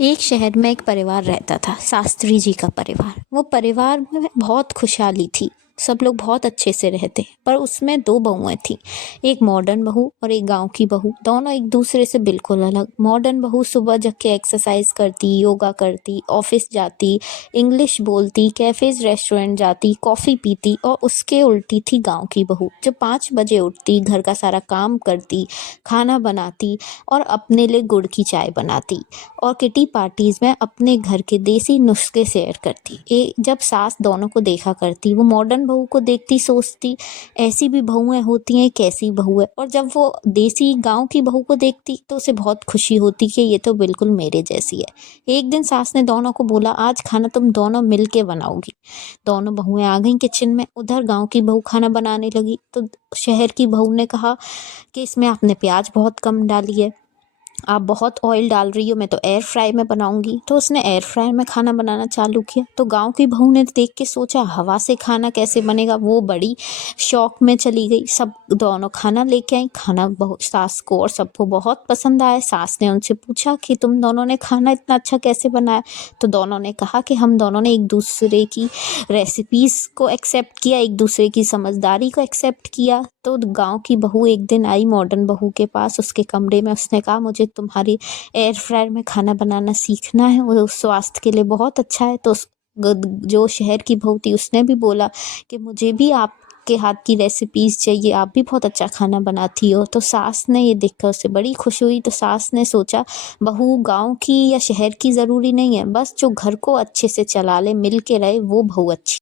एक शहर में एक परिवार रहता था, शास्त्री जी का परिवार। वो परिवार में बहुत खुशहाली थी, सब लोग बहुत अच्छे से रहते। पर उसमें दो बहुएं थीं, एक मॉडर्न बहू और एक गांव की बहू। दोनों एक दूसरे से बिल्कुल अलग। मॉडर्न बहू सुबह जग के एक्सरसाइज करती, योगा करती, ऑफिस जाती, इंग्लिश बोलती, कैफेज रेस्टोरेंट जाती, कॉफ़ी पीती। और उसके उल्टी थी गांव की बहू, जो 5 बजे उठती, घर का सारा काम करती, खाना बनाती और अपने लिए गुड़ की चाय बनाती और किटी पार्टीज में अपने घर के देसी नुस्खे शेयर करती। जब सास दोनों को देखा करती, वो मॉडर्न बहू को देखती, सोचती ऐसी भी बहुएं होती हैं, कैसी बहू है। और जब वो देसी गांव की बहू को देखती तो उसे बहुत खुशी होती कि ये तो बिल्कुल मेरे जैसी है। एक दिन सास ने दोनों को बोला, आज खाना तुम दोनों मिल के बनाओगी। दोनों बहुएं आ गईं किचन में। उधर गांव की बहू खाना बनाने लगी तो शहर की बहू ने कहा कि इसमें आपने प्याज बहुत कम डाली है, आप बहुत ऑयल डाल रही हो, मैं तो एयर फ्राई में बनाऊंगी। तो उसने एयर फ्राई में खाना बनाना चालू किया। तो गांव की बहू ने देख के सोचा, हवा से खाना कैसे बनेगा। वो बड़ी शौक में चली गई। सब दोनों खाना लेके आई। खाना बहुत सास को और सबको बहुत पसंद आया। सास ने उनसे पूछा कि तुम दोनों ने खाना इतना अच्छा कैसे बनाया। तो दोनों ने कहा कि हम दोनों ने एक दूसरे की रेसिपीज को एक्सेप्ट किया, एक दूसरे की समझदारी को एक्सेप्ट किया। तो गांव की बहू एक दिन आई मॉडर्न बहू के पास, उसके कमरे में। उसने कहा, मुझे तुम्हारी एयर फ्रायर में खाना बनाना सीखना है, वो स्वास्थ्य के लिए बहुत अच्छा है। तो जो शहर की बहू थी उसने भी बोला कि मुझे भी आपके हाथ की रेसिपीज चाहिए, आप भी बहुत अच्छा खाना बनाती हो। तो सास ने ये देखकर उससे बड़ी खुश हुई। तो सास ने सोचा, बहू गांव की या शहर की ज़रूरी नहीं है, बस जो घर को अच्छे से चला ले, मिल के रहे, वो बहू अच्छी।